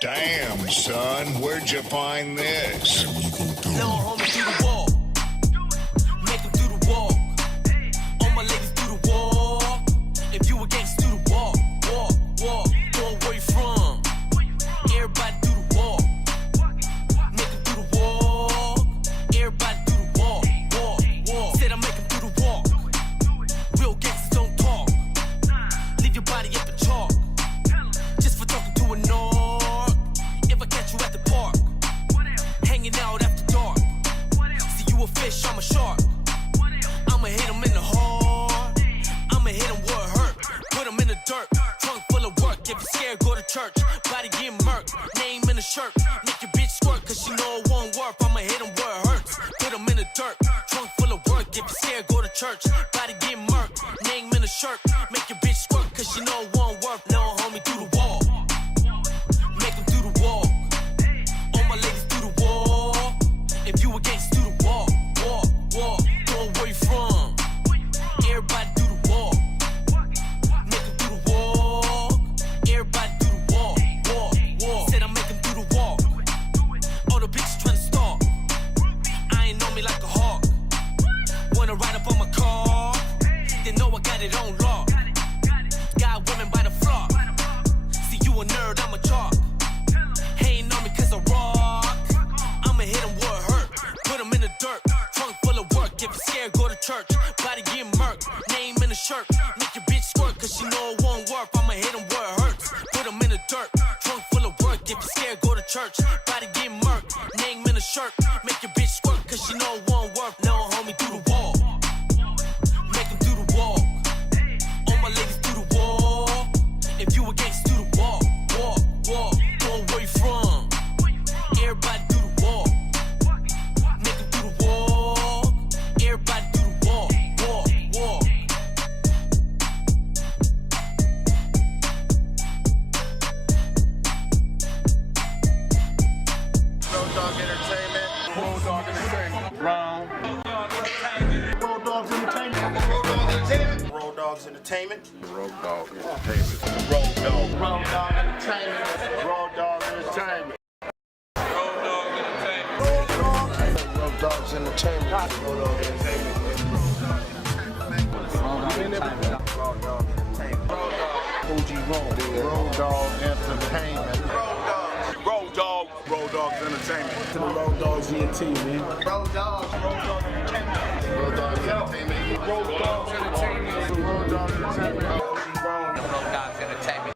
Damn, son, where'd you find this? Little homie do the wall. Make him do the wall. All my ladies do the wall. If you a gangster, do the wall. Walk. Go where you from. Everybody do the wall. Make him do the wall. Everybody do the wall. Said I make him do the walk. Real gangsters don't talk. Leave your body up and chalk. Just for talking to a narc. If I catch you at the park, hanging out after dark. See you a fish, I'm a shark. I'ma hit him in the heart. I'ma hit him where it hurt. Put him in the dirt. Trunk full of work. If you're scared, go to church. Body get murked. Name in the shirt. Make your bitch squirt, cause she know it won't work. I'ma hit him where it hurts. Put him in the dirt. Trunk full of work. If you're scared, go to church. Body get murked. Name in the shirt. Make your bitch squirt, cause she know it won't work. Little homie do the wall. Make him do the wall. All my ladies do the wall. If you a gangster, do the wall. Go where you from. Everybody do the wall. Make him do the wall. Everybody do the wall. Said I make him do the wall. All the bitches tryna stalk. I ain't know me like a hawk. Wanna ride up on my car. They know I got it on lock. Got women by the flock. See you a nerd, I'm a jock. Hating on me cause I rock. I'ma hit him where it hurt. Put him in the dirt. Trunk full of work. If you're scared, go to church. Body get murked. Name in the shirt. Make your bitch squirt cause she know it won't work. I'ma hit him where it hurts. Put him in the dirt. Trunk full of work. If you're scared, go to church. Body get murked. Name in the shirt. Make your bitch squirt cause she know it won't work. Little homie do the wall. Make him do the wall. All my ladies do the wall. If you a gangster, do the wall. Go where you from. Everybody do the wall. Make him do the wall. Everybody do the wall. Rowdoggs Entertainment. Rowdoggs Entertainment. Rowdoggs Entertainment. Rowdoggs Entertainment. Rowdoggs Entertainment. Rowdoggs Entertainment. Rowdoggs Entertainment. Rowdoggs Entertainment. Rowdoggs Entertainment. OG Rowdoggs Entertainment. Rowdoggs Entertainment. To the Rowdoggs ENT, man. Rowdoggs Entertainment. Rowdoggs Entertainment. Rowdoggs Entertainment. Rowdoggs Entertainment. Rowdoggs Entertainment.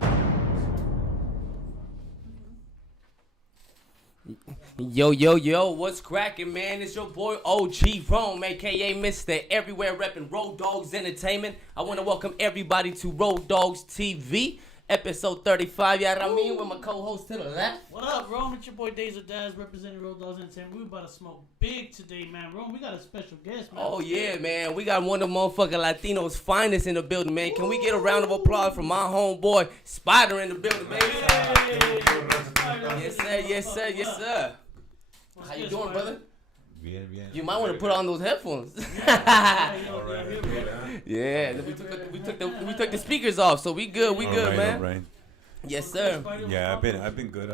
Yo, what's cracking, man? It's your boy OG Rome, aka Mr. Everywhere, repping Rowdoggs Entertainment. I want to welcome everybody to Rowdoggs TV, episode 35. Yeah, I mean, with my co-host to the left. What up, Rome? It's your boy Dazer Dabs representing Rowdoggs Entertainment. We about to smoke big today, man. Rome, we got a special guest, man. Oh, yeah, man. We got one of the motherfucking Latinos' finest in the building, man. Can we get a round of applause for my homeboy, Spider, in the building, baby? Yes, sir. How you doing, brother? Bien. You might want to put on those headphones. Yeah, we took the speakers off, so we good, man. All right. Yes, sir. Yeah, I've been good.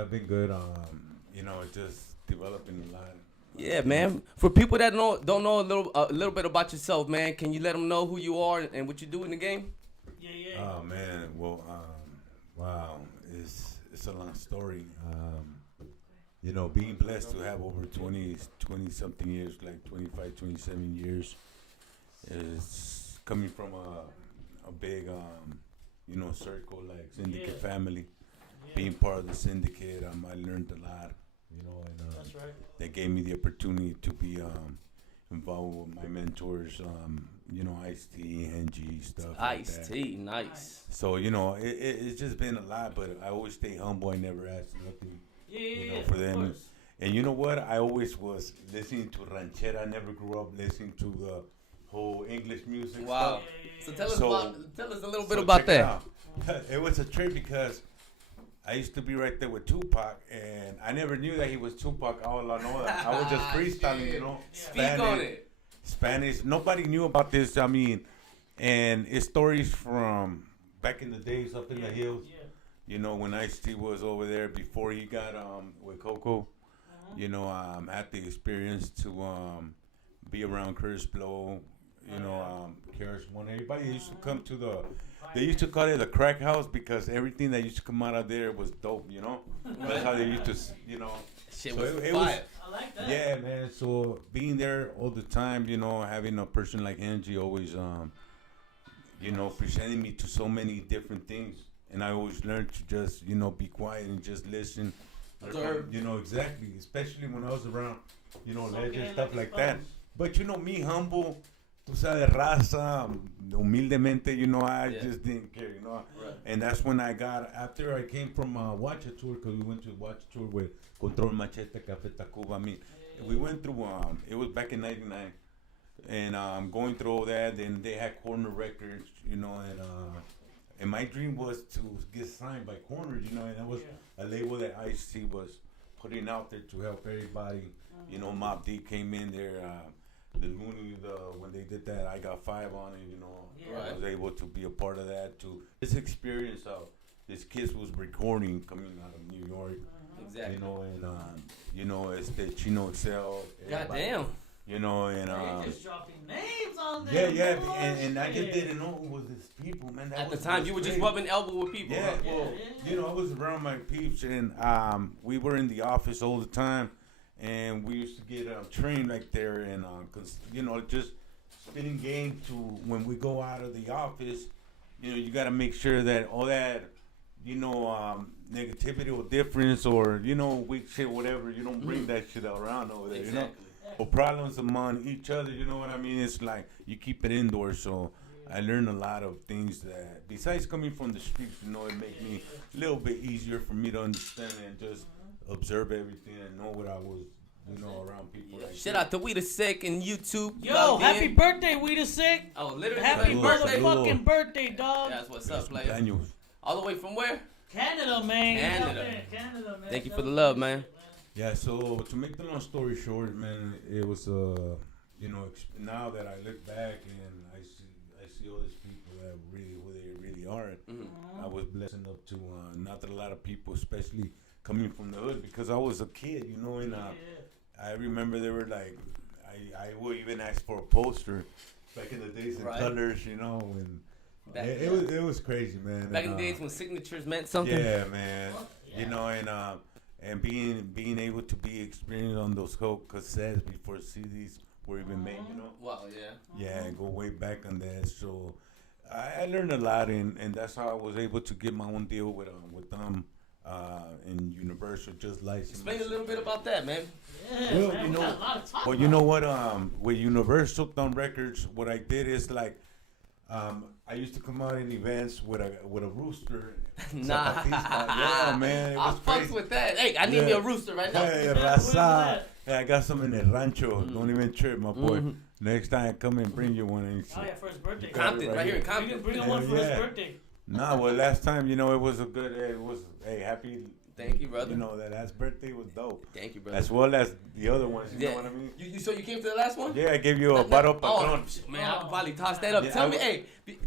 Just developing a lot. Yeah, man. For people that don't know a little bit about yourself, man, can you let them know who you are and what you do in the game? Yeah. Oh man, well, wow, it's a long story. Being blessed to have over 20 something years, like 25, 27 years, is coming from a big, circle like syndicate family. Yeah. Being part of the syndicate, I learned a lot, and that's right. They gave me the opportunity to be involved with my mentors, Ice-T, Hengy, stuff like that. Ice-T, nice. So, it's just been a lot, but I always stay humble. I never ask nothing. Yeah, for them. And you know what? I always was listening to ranchera. I never grew up listening to the whole English music. Wow. Stuff. So tell us a little bit about that. It was a trip because I used to be right there with Tupac, and I never knew that he was Tupac. All I know, I was just freestyling, Speak on it. Spanish. Nobody knew about this. And it's stories from back in the days up in the hills. you know, when Ice-T was over there before he got with Coco, you know, had the experience to be around Curtis Blow, you know, Karis One. Everybody used to come to they used to call it the crack house because everything that used to come out of there was dope, you know. That's how they used to, you know. Shit So was it fire. I like that. Yeah, man. So being there all the time, you know, having a person like Angie always, you know, presenting me to so many different things, and I always learned to just, you know, be quiet and just listen. Observe. You know, exactly. Especially when I was around, you know, So legends, que stuff la like that. disparos. But you know, me humble, tú sabes, raza, humildemente, you know, I Yeah. just didn't care, you know. Right. And that's when I got, after I came from Watch a Tour, because we went to Watch a Tour with Control Machete, Café Tacuba. I mean, we went through, it was back in 99. And going through all that, and they had Corner Records, you know, and my dream was to get signed by Corner, you know, and that was a label that Ice-T was putting out there to help everybody. You know, Mobb Deep came in there, the Looney, when they did that, I Got Five on it, you know. Yeah. I was able to be a part of that too. This experience of this kid was recording coming out of New York, Exactly. you know, and you know, it's the Chino Excel. Goddamn. You know, and They just dropping names on there. yeah, and I just didn't know who was these people, man. That At the was time, you were just crazy. rubbing elbow with people. Yeah, Huh? well, you know, I was around my peeps, and we were in the office all the time, and we used to get trained right there, and you know, just spinning game to when we go out of the office. You know, you got to make sure that all that, you know, negativity or difference or, you know, weak shit, whatever, you don't bring that shit around over there, you know? Exactly. Or problems among each other, you know what I mean? It's like you keep it indoors. So I learned a lot of things that, besides coming from the streets, you know, it made me a little bit easier for me to understand and just observe everything and know what I was, you know, around people. Like Shout out to We the Sick and YouTube. Yo, logged happy in. birthday, We the Sick. Oh, literally. Happy Saludos, birthday, saludos. fucking birthday, dog. That's what's up, player. Cumpleaños. All the way from where? Canada, man. Canada. Canada, man. Thank you for the love, man. Yeah, so to make the long story short, man, it was you know, now that I look back and I see all these people that really who they really are. I was blessed enough to not that a lot of people, especially coming from the hood, because I was a kid, you know, and I remember they were like, I would even ask for a poster back in the days in Right. colors, you know, and Back it was crazy, man. Back and, in the days when signatures meant something. yeah, man. You know, and being able to be experienced on those cassettes before CDs were even made, you know. Wow, yeah. Yeah, go way back on that. So I learned a lot, and that's how I was able to get my own deal with them in Universal, just licensing. Explain a little bit about that, man. Yeah, Well, man, you we know- got a lot of talk Well, you know what? With Universal Thumb Records, what I did is like, I used to come out in events with a rooster. Nah. Zapatista. Yeah, man. It I was fucks crazy. with that. Hey, I need me a rooster right now. Hey, where's raza. that? Hey, I got some in the rancho. Don't even trip, my boy. Next time I come and bring you one. And Oh, yeah, for his birthday. Compton, right here in Bring Compton. him one for his Yeah. birthday. Nah, well, last time, you know, it was a good, happy. Thank you, brother. You know, that last birthday was dope. Thank you, brother. As well as the other ones, you yeah. know what I mean? So you came to the last one? Yeah, I gave you a bottle of Patron. Man, I could probably toss that up. Yeah,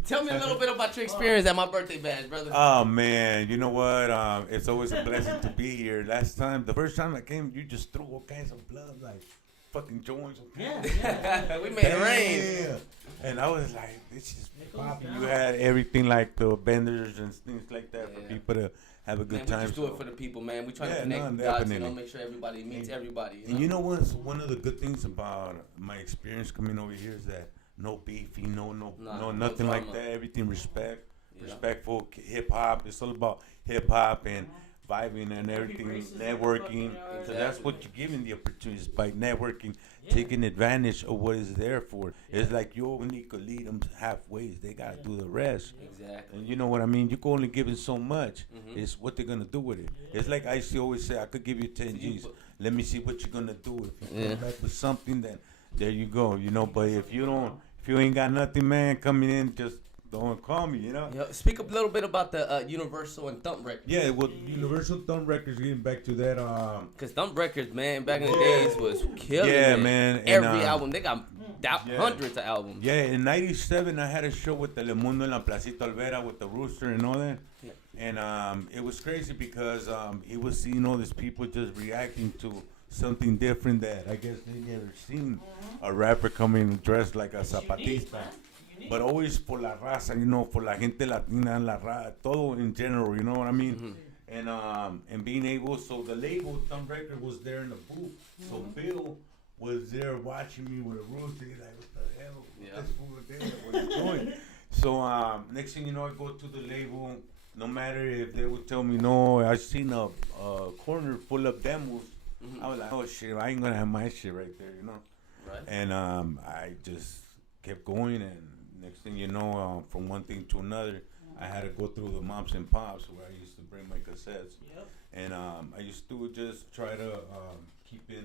Tell me a little bit about your experience at my birthday bash, brother. Oh, man, you know what? It's always a blessing to be here. The first time I came, you just threw all kinds of blood, like fucking joints. Yeah. We made it rain. Yeah. And I was like, this is It goes popping. down. You had everything like the vendors and things like that for Yeah. people to have a good Man, time. we just do So- it for the people, man. We try to Yeah, connect no, the dots, definitely. make sure everybody meets everybody. And you know what's one of the good things about my experience coming over here is that no beefy, no nothing like drama. that. Everything Yeah. respectful, hip hop. It's all about hip hop and vibing and everything, races, networking. fucking, So that's what you're giving the opportunities by networking, Yeah. taking advantage of what is there for. It's like you only could lead them halfway. They gotta do the rest. Exactly. And you know what I mean? You can only give it so much. Mhm. It's what they're gonna do with it. It's like I used to always say, I could give you 10 G's. Let me see what you're gonna do. If you Yeah. come back with something, then there you go. You know, but if you ain't got nothing, man, coming in, just don't call me, you know. Yeah, speak a little bit about the Universal and Thump Records. Yeah, well, Universal Thumb Records, getting back to that. Cause Thump Records, man, back in the days was killing. Yeah, it. man. And, Every album, they got yeah. hundreds of albums. Yeah, in '97, I had a show with Telemundo in La Placita Olvera with the Rooster and all that. Yeah. And it was crazy because it was seeing all these people just reacting to something different that I guess they never seen a rapper coming dressed like a zapatista. But always for la raza, you know, for la gente latina, la raza, todo in general, you know what I mean? And being able, so the label, Thumb Record, was there in the booth. So Bill was there watching me with a rooster. He's like, what the hell? Yeah. This fool there, what are you doing? So next thing you know, I go to the label. No matter if they would tell me, no, I seen a corner full of demos. I was like, oh shit, I ain't gonna have my shit right there, you know? Right. And I just kept going, and next thing you know, from one thing to another, I had to go through the moms and pops where I used to bring my cassettes. Yep. And I used to just try to keep in,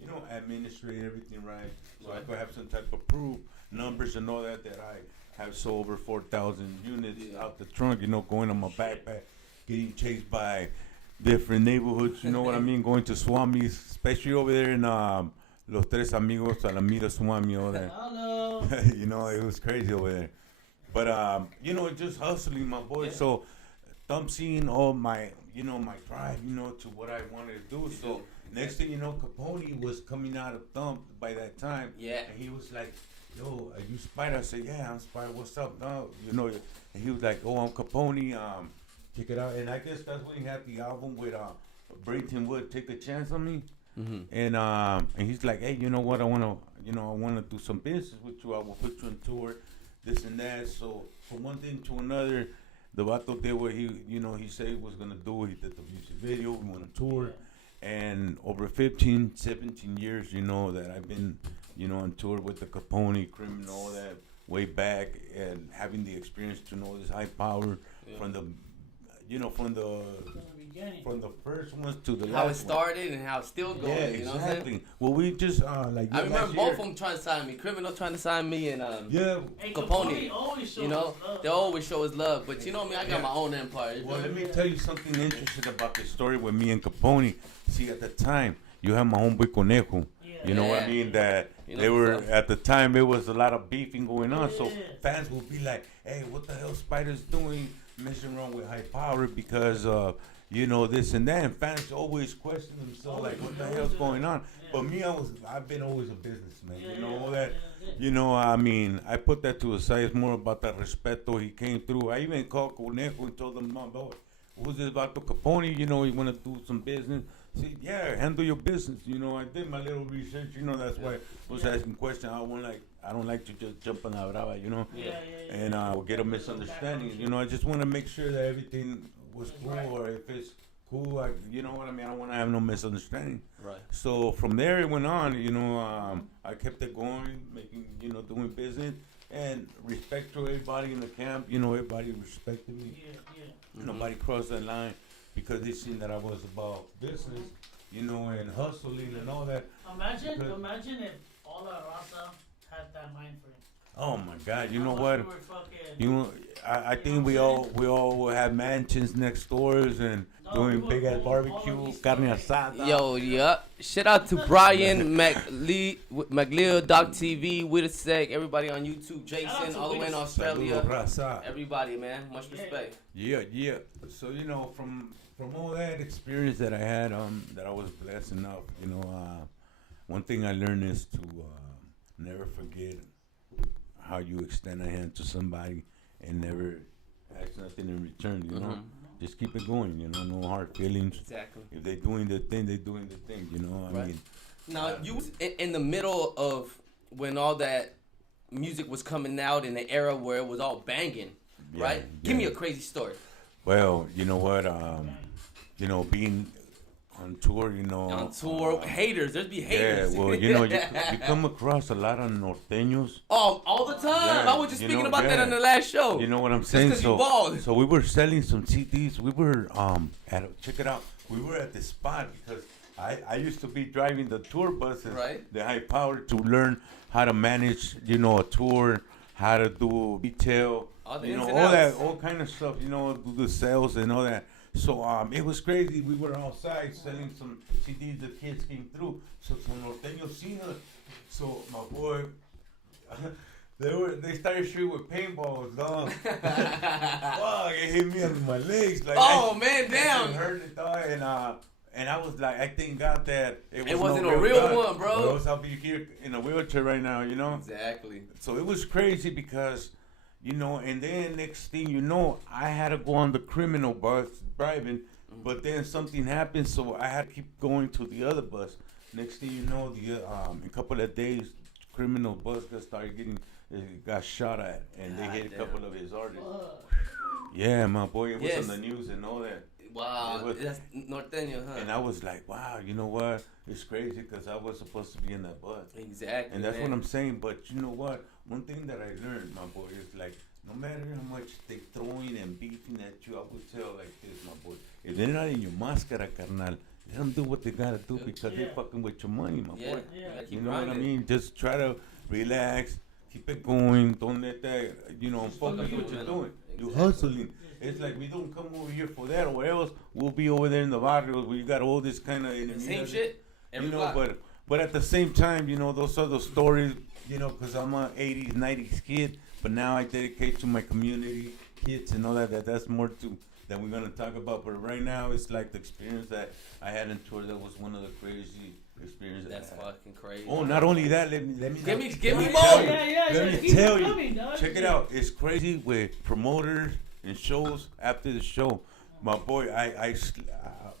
you know, administrate everything right, so I could have some type of proof, numbers and all that I have sold over 4,000 units out the trunk, you know, going on my backpack, getting chased by different neighborhoods, you know what I mean, going to Swami's, especially over there in Los Tres Amigos, Alameda, Swami, all that. Hello. You know, it was crazy over there. But, you know, just hustling, my boy. Yeah. So, Thumb seeing all my, you know, my drive, you know, to what I wanted to do. So, next thing you know, Capone was coming out of Thumb by that time. Yeah. And he was like, yo, are you Spider? I said, yeah, I'm Spider. What's up, dog? You know, and he was like, oh, I'm Capone. Check it out. And I guess that's when he had the album with Brayton Wood, Take a Chance on Me. And he's like, hey, you know what? I wanna do some business with you. I will put you on tour, this and that. So from one thing to another, the vato did what he said he was gonna do. He did the music video. We went on tour, and over 15, 17 years, you know, that I've been, you know, on tour with the Capone, Criminal, all that way back, and having the experience to know this high power from the, you know, from the first ones to the last How it one. started and how it's still going. Yeah, You know what I'm saying? exactly. Well, we just like I remember both of them trying to sign me. Criminal trying to sign me, and Yeah. Hey, Capone, always shows you know, love. they always show his love. But you know me, I got my own empire. You Well, know? let me tell you something interesting about the story with me and Capone. See, at the time, you have my homeboy Conejo. You know what I Yeah. mean? That You know they were what's up. at the time. There was a lot of beefing going on, so Yeah. fans will be like, "Hey, what the hell, Spider's doing messing around with high power because you know this and that." And fans always question themselves like, "What the hell's going on?" But me, I've been always a businessman. You know all that. You know, I mean, I put that to a side. It's more about that respeto. He came through. I even called Conejo and told him, "No, boy, who's this about Capone? You know, you want to do some business." See, yeah, handle your business. You know, I did my little research. You know, that's why I was asking questions. I don't like to just jump on la brava, you know, and we'll get a misunderstanding. You know, I just want to make sure that everything was cool, or if it's cool, you know what I mean. I don't want to have no misunderstanding. Right. So from there it went on. You know, I kept it going, doing business, and respect to everybody in the camp. You know, everybody respected me. Nobody crossed that line, because they seen that I was about business, you know, and hustling and all that. Imagine if all our raza had that mind frame. Oh my God! You know How what? much we were fucking- You know, I think we all will have mansions next doors and doing big ass barbecue, carne asada. Yo, yeah. Shout out to Brian McLeod, Dog TV, Whittasek, everybody on YouTube, Jason, all the way in Australia. Saludos, raza. Everybody, man. Much respect. Yeah. So you know, from all that experience that I had, that I was blessed enough. You know, one thing I learned is to never forget how you extend a hand to somebody and never ask nothing in return. You know, just keep it going. You know, no hard feelings. Exactly. If they're doing their thing, they're doing their thing. You know, I mean. Now, you was in the middle of when all that music was coming out in the era where it was all banging, right? Give me a crazy story. Well, you know what? You know, being on tour, you know. On tour, haters. There's be haters. Yeah, well, you know, you come across a lot of norteños. Oh, all the time. Yeah, I was just you speaking know, about that yeah. on the last show. You know what I'm saying? 'cause you bald. So we were selling some CDs. We were check it out. We were at the spot because I used to be driving the tour buses, Right. the high power, to learn how to manage, you know, a tour, how to do retail, All the you ins know, and all that, outs. all kind of stuff, you know, do the sales and all that. So it was crazy. We were outside selling some CDs. The kids came through. So some norteños seen us. So my boy, they started shooting with paintballs, dog. Fuck, it hit me on my legs. Like, Oh, man, damn. It hurt it, dog. And I was like, I thank God that It wasn't no a real gun, one, bro. or else I'll be here in a wheelchair right now, you know? Exactly. So it was crazy because, you know, and then next thing you know, I had to go on the criminal bus driving, but then something happened, so I had to keep going to the other bus. Next thing you know, a couple of days, criminal bus got shot at, and they hit a couple of his artists. Yeah, my boy, it was on the news and all that. Wow, that's norteño, huh? And I was like, wow, you know what? It's crazy because I was supposed to be in that bus. Exactly. And that's man. what I'm saying. But you know what? One thing that I learned, my boy, is like, no matter how much they throwing and beating at you, I would tell like this, my boy. If they're not in your máscara, carnal, let them do what they gotta do because they're fucking with your money, my boy. You know what I mean? Just try to relax, keep it going. Don't let that, you know, focus what you're doing. You hustling. It's like we don't come over here for that, or else we'll be over there in the barrios where you got all this kind of same shit. Every you know, block. but at the same time, you know, those are the stories, you know, because I'm a 80s, 90s kid, but now I dedicate to my community, kids, and all that. That's more that we're gonna talk about. But right now, it's like the experience that I had in tour. That was one of the crazy experiences. That's fucking crazy. Oh, not only that, let me Give me more. Let me tell you. Coming, Check it out. It's crazy with promoters and shows after the show. My boy,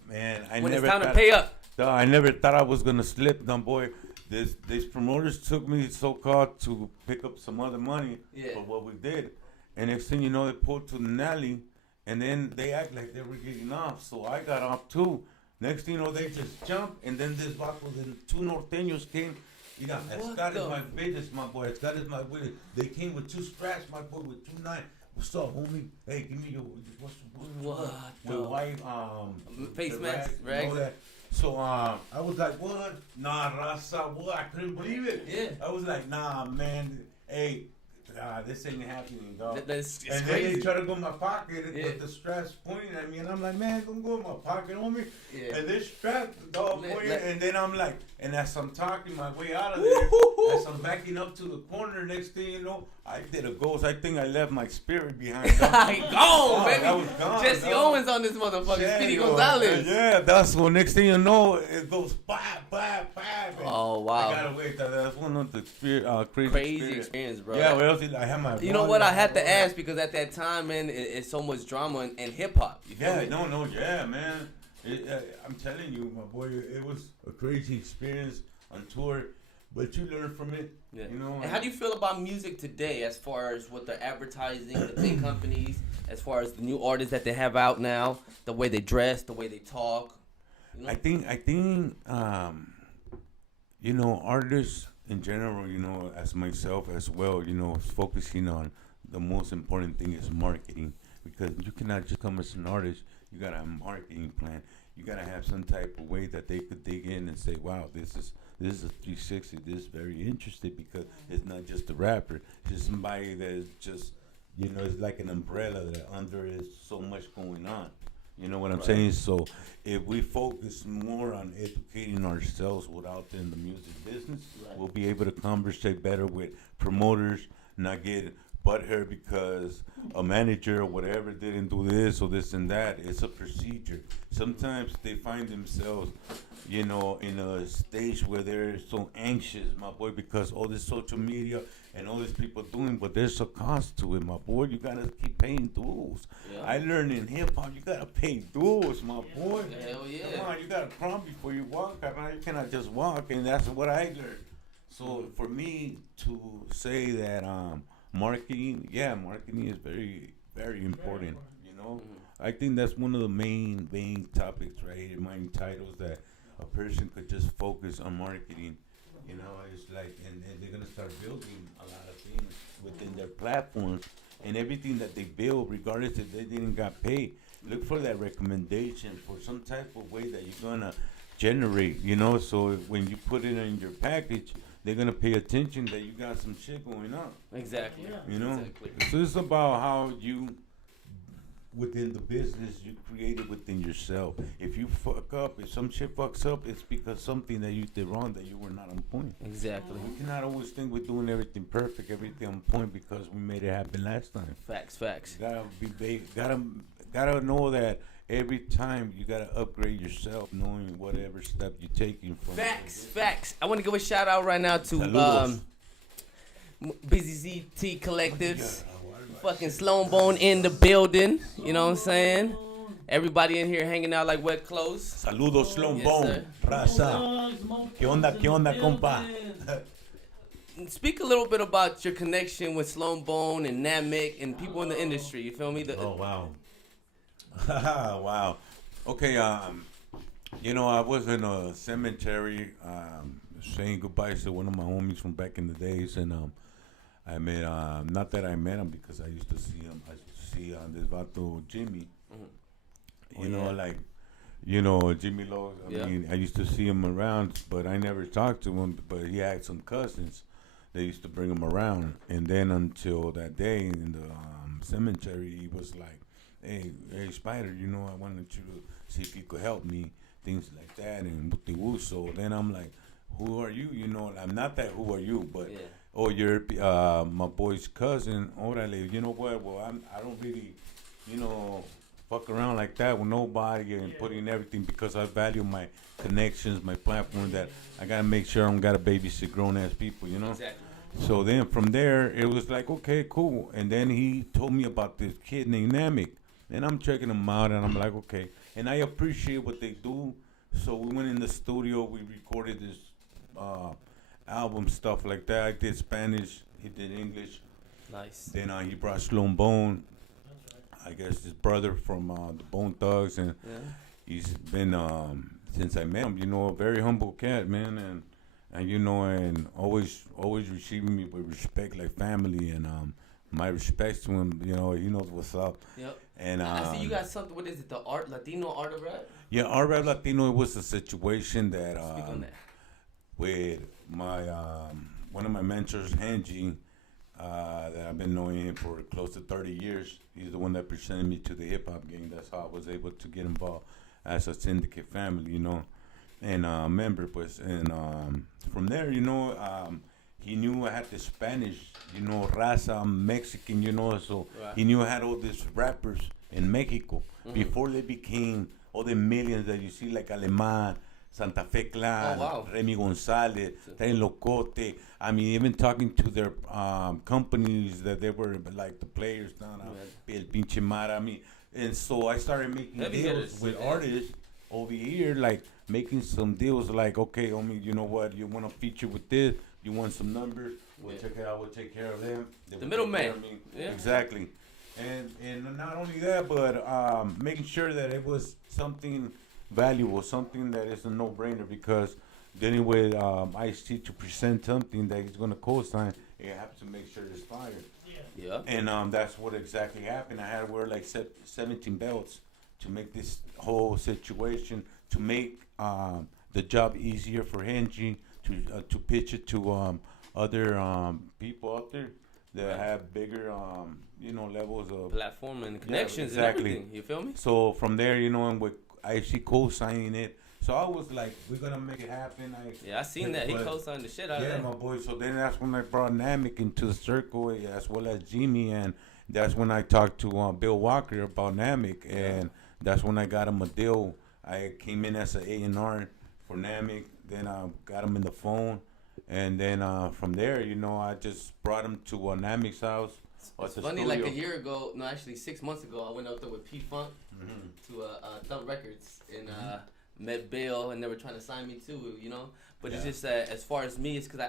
man, I When never it's time to thought- pay up. I never thought I was gonna slip, dumb boy. These promoters took me so-called to pick up some other money for what we did, and next thing you know, they pulled to the alley, and then they act like they were getting off, so I got off too. Next thing you know, they just jumped, and then this vato and two norteños came. You know, Scott is my business, my boy. Scott is my business. They came with 2 straps, my boy, with 2 knives. What's up, homie? Hey, give me your What the white face the mask, rag, right? all that. So I was like, what? Nah, Raza, what? I couldn't believe it. Yeah. I was like, nah, man. Hey, this ain't happening, dog. It's And then crazy. they try to go in my pocket with the straps pointing at me, and I'm like, man, don't go in my pocket, homie. Yeah. And they strapped, dog, pointing, and then I'm like, and as I'm talking my way out of there, Woo-hoo-hoo. as I'm backing up to the corner, next thing you know, I did a ghost. I think I left my spirit behind. Gone, baby. I was gone, Jesse dog. Owens on this motherfucker. Yeah, Speedy yo, Gonzalez. Yeah, that's what. Next thing you know, it goes bap, bap, bap. and Oh, wow. I gotta wait. That's one of the Crazy experience, bro. Yeah, what else did I have my? You know what? I had to ask because at that time, man, it's so much drama in hip hop. Yeah, yeah, man. I'm telling you, my boy, it was a crazy experience on tour, but you learn from it. Yeah. You know. And how do you feel about music today, as far as what they're advertising, the big companies, as far as the new artists that they have out now, the way they dress, the way they talk? You know? I think, you know, artists in general, you know, as myself as well, you know, focusing on the most important thing is marketing, because you cannot just come as an artist. You gotta have a marketing plan. You gotta have some type of way that they could dig in and say, wow, this is a 360. This is very interesting, because it's not just a rapper. It's just somebody that is just, you know, it's like an umbrella that under is so much going on. You know what I'm saying? So if we focus more on educating ourselves without in the music business, we'll be able to conversate better with promoters, not get butthurt because a manager or whatever didn't do this or this and that. It's a procedure. Sometimes they find themselves, you know, in a stage where they're so anxious, my boy, because all this social media and all these people doing, but there's a cost to it, my boy. You gotta keep paying dues. Yeah. I learned in hip hop, you gotta pay dues, my boy. Hell yeah. Come on, you gotta crawl before you walk. I mean, you cannot just walk, and that's what I learned. So for me to say that marketing is very, very important. You know, I think that's one of the main topics right here, main titles, that a person could just focus on marketing. You know, it's like, and they're gonna start building a lot of things within their platforms, and everything that they build, regardless if they didn't got paid, look for that recommendation for some type of way that you're gonna generate. You know, so when you put it in your package, they're gonna pay attention that you got some shit going on. Exactly. You know, Exactly. so it's about how you, within the business, you create it within yourself. If you fuck up, if some shit fucks up, it's because something that you did wrong that you were not on point. Exactly. We cannot always think we're doing everything perfect, everything on point because we made it happen last time. Facts. Facts. Gotta know that every time you gotta upgrade yourself, knowing whatever step you're taking from. Facts. Facts. I want to give a shout out right now to Saludos. Busy ZT Collectives. Fucking Sloan Bone in the building. You know what I'm saying? Everybody in here hanging out like wet clothes. Saludos, Sloan Yes, Bone, sir. raza. ¿Qué onda, compa? Speak a little bit about your connection with Sloan Bone and Namek and people in the industry. You feel me? Oh wow. Wow. Okay, you know, I was in a cemetery saying goodbyes to one of my homies from back in the days, and I met, not that I met him because I used to see him. I used to see this vato Jimmy. You know, like, you know, Jimmy Lowe. I mean, I used to see him around, but I never talked to him. But he had some cousins. They used to bring him around, and then until that day in the cemetery, he was like, hey, Spider, you know, I wanted you to see if you could help me, things like that, and woo. So then I'm like, who are you? You know, I'm not that who are you, but oh, you're my boy's cousin. Orale, you know what? Well, I don't really, you know, fuck around like that with nobody and putting everything because I value my connections, my platform. That I gotta make sure I don't gotta babysit grown ass people, you know. Exactly. So then from there, it was like, okay, cool. And then he told me about this kid named Namek. And I'm checking them out, and I'm like, okay. And I appreciate what they do. So we went in the studio. We recorded this album, stuff like that. I did Spanish. He did English. Nice. Then he brought Sloan Bone. I guess his brother from the Bone Thugs. And he's been, since I met him, you know, a very humble cat, man. And you know, and always receiving me with respect like family. And my respects to him, you know, he knows what's up. Yep. And I see you got something. What is it? The Latino art of rap? Yeah, Art Rap Latino. It was a situation that Speak on that. with my one of my mentors, Hanji, that I've been knowing him for close to 30 years. He's the one that presented me to the hip hop game. That's how I was able to get involved as a syndicate family, you know, and member. Pues, and from there, you know. He knew I had the Spanish, you know, raza, I'm Mexican, you know, so he knew I had all these rappers in Mexico before they became all the millions that you see, like Alemán, Santa Fe Clan, Remy Gonzalez, Tren Locote. I mean, even talking to their companies that they were like the players down El Pinche Mara. I mean, and so I started making deals with artists over the year, like making some deals like, okay, homie, you know what, you want to feature with this? You want some numbers? We'll check it out. We'll take care of them. The middleman. Yeah. Exactly. And not only that, but making sure that it was something valuable, something that is a no-brainer. Because then with Ice-T to present something that he's gonna co-sign, you have to make sure it's fire. Yeah. And that's what exactly happened. I had to wear like 17 belts to make this whole situation, to make the job easier for Henry. To pitch it to other people out there that have bigger, you know, levels of platform and connections and everything. You feel me? So from there, you know, and with IFC co-signing it, so I was like, we're gonna make it happen. I seen that he co-signed the shit out of that. Yeah, my boy. So then that's when I brought Namek into the circle, as well as Jimmy, and that's when I talked to Bill Walker about Namek, and that's when I got him a deal. I came in as an A&R for Namek. Then I got him in the phone, and then from there, you know, I just brought him to Namek's house. It's funny, like a year ago, no, actually 6 months ago, I went out there with P Funk to Thumb Records and met Bill, and they were trying to sign me too, you know. But it's just as far as me, it's because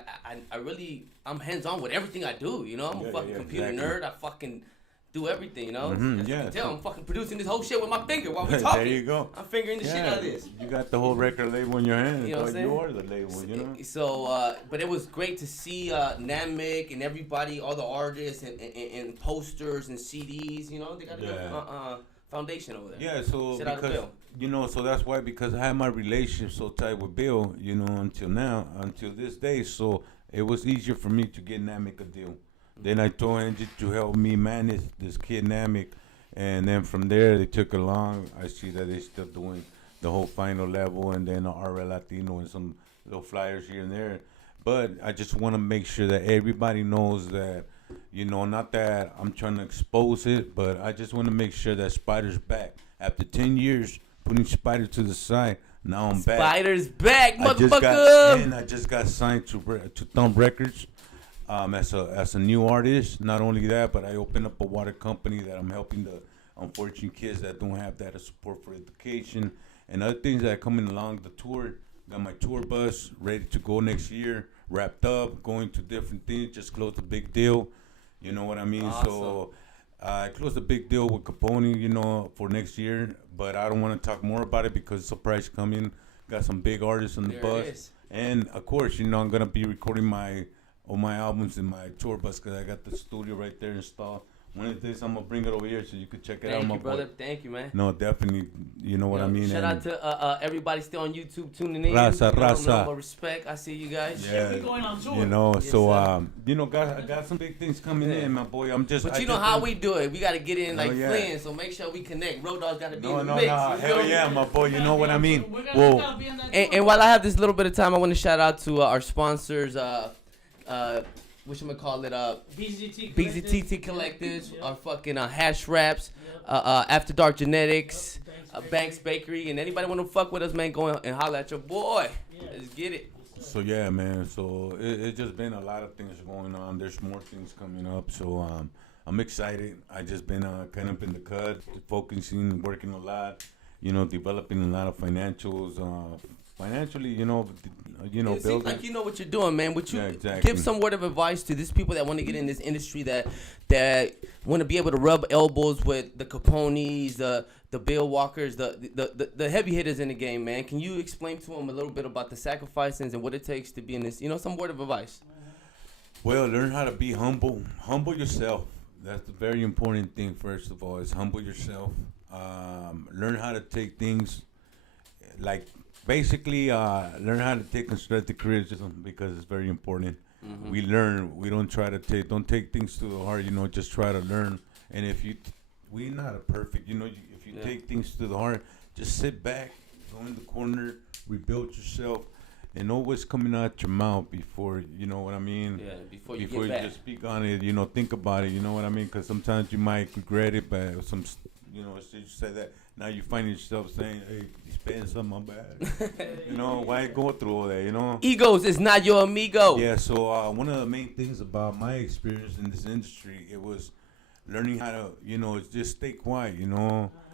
I'm hands on with everything I do, you know. I'm a fucking computer nerd. I fucking do everything, you know. As you can tell, I'm fucking producing this whole shit with my finger while we talking. There you go. I'm fingering the shit out of this. You got the whole record label in your hand. You know what I'm saying? You are the label, you know. So, but it was great to see Namek and everybody, all the artists and posters and CDs. You know, they got a good foundation over there. Yeah, so because you know, so that's why, because I had my relationship so tight with Bill, you know, until now, until this day. So it was easier for me to get Namek a deal. Then I told Angie to help me manage this kid Namek, and then from there they took along. I see that they still doing the whole final level, and then RL Latino and some little flyers here and there. But I just want to make sure that everybody knows that, not that I'm trying to expose it, but I just want to make sure that Spider's back. After 10 years putting Spider to the side, now I'm back. Spider's back, motherfucker. I just got signed to Thumb Records as a new artist. Not only that, but I opened up a water company that I'm helping the unfortunate kids that don't have that support for education and other things that are coming along the tour. Got my tour bus ready to go next year, wrapped up, going to different things. Just closed a big deal. You know what I mean? Awesome. So I closed a big deal with Capone, for next year. But I don't want to talk more about it because surprise coming. Got some big artists on the bus. And, of course, I'm going to be recording all my albums in my tour bus because I got the studio right there installed. One of the days I'm going to bring it over here so you can check it out, my brother. boy. Thank you, man. No, definitely. You know what I mean? Shout out to everybody still on YouTube tuning in. Raza. Respect. I see you guys. Yeah, we going on tour. I got some big things coming in, my boy. But you know how we do it. We got to get in like friends, so make sure we connect. Rowdoggs got to be in the mix. Hell yeah, my boy. You know what I mean? Whoa. And while I have this little bit of time, I want to shout out to our sponsors, BZTT Collectives, our fucking Hash Wraps, After Dark Genetics, Banks Bakery, and anybody want to fuck with us, man, go and holler at your boy. Let's get it. So yeah, man. So it's just been a lot of things going on. There's more things coming up. So I'm excited. I just been kind of in the cut, focusing, working a lot. Developing a lot of financials. Financially, It seems building. like you know what you're doing, man. Would you exactly. give some word of advice to these people that want to get in this industry that want to be able to rub elbows with the Capones, the Bill Walkers, the heavy hitters in the game, man? Can you explain to them a little bit about the sacrifices and what it takes to be in this? Some word of advice. Well, learn how to be humble. Humble yourself. That's the very important thing. First of all, is humble yourself. Learn how to take things like. Basically, learn how to take constructive criticism because it's very important. Mm-hmm. We learn. We don't try to don't take things to the heart. Just try to learn. And we're not perfect. If you take things to the heart, just sit back, go in the corner, rebuild yourself, and always coming out your mouth before you know what I mean. Yeah, before you just speak on it. Think about it. You know what I mean? Because sometimes you might regret it, but you say that. Now you find yourself saying, hey, you spend something on bad. Why go through all that, Egos is not your amigo. Yeah, so one of the main things about my experience in this industry, it was learning how to, just stay quiet,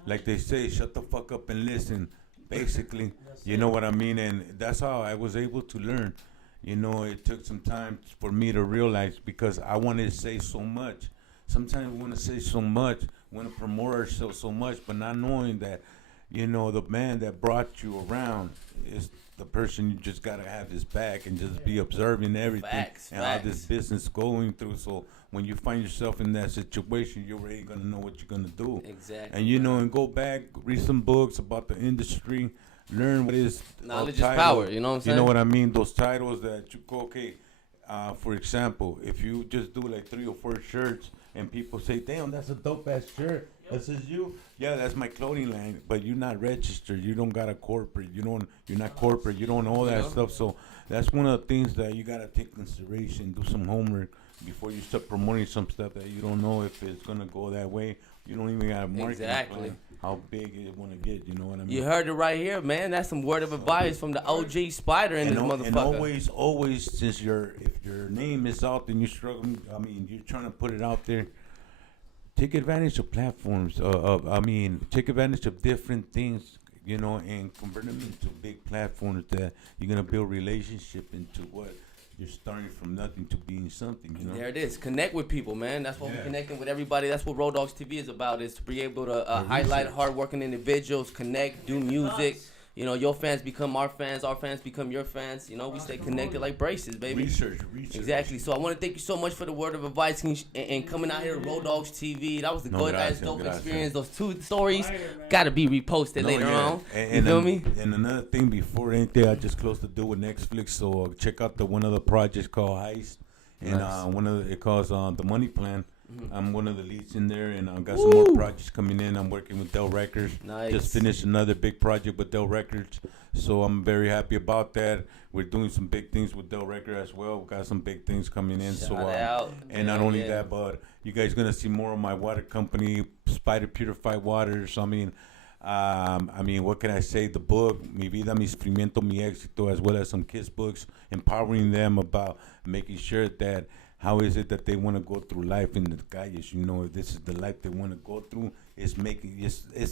Like they say, shut the fuck up and listen, basically. You know what I mean? And that's how I was able to learn. It took some time for me to realize because I wanted to say so much. Sometimes we want to say so much, want to promote ourselves so much, but not knowing that, the man that brought you around is the person you just got to have his back and just be observing everything and how this business going through. So when you find yourself in that situation, you're already going to know what you're going to do. Exactly. And, and go back, read some books about the industry, learn what is knowledge is power, you know what I'm saying? You know what I mean? Those titles that you go, okay, for example, if you just do like 3 or 4 shirts, and people say, damn, that's a dope-ass shirt. This is you? Yeah, that's my clothing line. But you're not registered. You don't got a corporate. You're not corporate. You don't know all that stuff. So that's one of the things that you got to take consideration, do some homework before you start promoting some stuff that you don't know if it's going to go that way. You don't even got a marketing plan, how big it want to get. You know what I mean? You heard it right here, man. That's some word of advice from the OG Spider in this motherfucker. And always, since if your name is out and you're struggling, you're trying to put it out there, take advantage of platforms. Take advantage of different things, and convert them into big platforms that you're going to build relationship into what you're starting from nothing to being something, There it is. Connect with people, man. That's what we're connecting with everybody. That's what Rowdoggs TV is about, is to be able to highlight hardworking individuals, connect, do music. You know, your fans become our fans become your fans. You know, we stay connected like braces, baby. Research. Exactly. So I want to thank you so much for the word of advice and coming out here to Rowdoggs TV. That was a good ass dope experience. Those 2 stories gotta be reposted later on. You feel me? And another thing before anything, I just closed the deal with Netflix, so check out one of the projects called Heist, and it calls The Money Plan. I'm one of the leads in there, and I've got some more projects coming in. I'm working with Dell Records. Nice. Just finished another big project with Dell Records, so I'm very happy about that. We're doing some big things with Dell Records as well. We've got some big things coming in. Shout out. And not only that, but you guys gonna see more of my water company, Spider Purified Waters. I mean, what can I say? The book, Mi Vida, Mi Sufrimiento, Mi Éxito, as well as some kids books, empowering them about making sure that how is it that they want to go through life in the calles. You know, if this is the life they want to go through, it's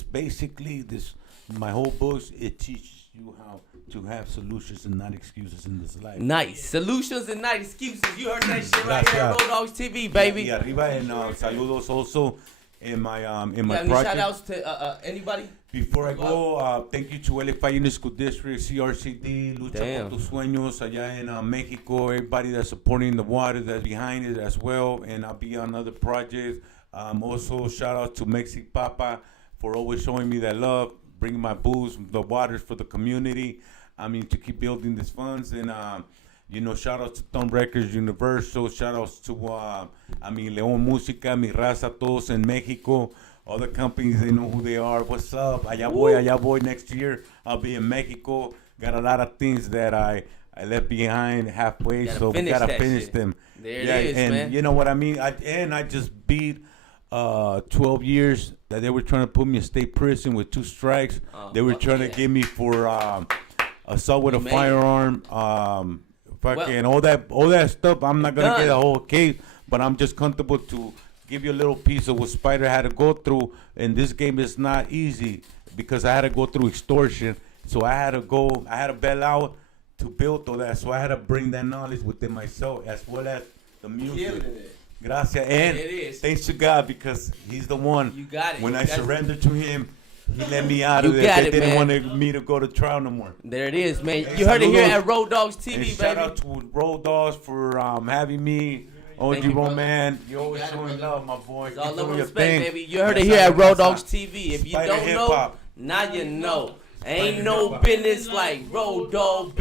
basically this. My whole books, it teaches you how to have solutions and not excuses in this life. Nice. Solutions and not excuses. You heard that shit right here at Rowdoggs TV, baby. Y arriba, and saludos also in my project. Shout outs to anybody? Before I go, thank you to LFI Unit School District, CRCD, Lucha por tus Sueños, allá in Mexico, everybody that's supporting the water, that's behind it as well, and I'll be on other projects. Also, shout out to Mexi Papa for always showing me that love, bringing my booze, the waters for the community. I mean, to keep building these funds, and shout out to Thumb Records, Universal, shout outs to León Música, Mi Raza, todos in Mexico. All the companies, they know who they are. What's up? Allá voy. Next year, I'll be in Mexico. Got a lot of things that I left behind halfway, so we gotta finish them. There it is, and man. You know what I mean? I just beat 12 years that they were trying to put me in state prison with 2 strikes. They were trying to get me for assault with a firearm, fucking all that stuff. I'm not gonna get a whole case, but I'm just comfortable to give you a little piece of what Spider had to go through. And this game is not easy because I had to go through extortion. So I had to bail out to build all that. So I had to bring that knowledge within myself as well as the music. Gracias. And thanks to God, because he's the one. You got it. When I surrendered to him, he let me out of there. They didn't want me to go to trial no more. There it is, man. You heard it here at Rowdoggs TV, baby. Shout out to Rowdoggs for having me. OG man, you always showing love, my boy. It's all love and respect, baby. You heard it here at Rowdoggs TV. If you don't know, now you know. Ain't no business like Rowdoggs.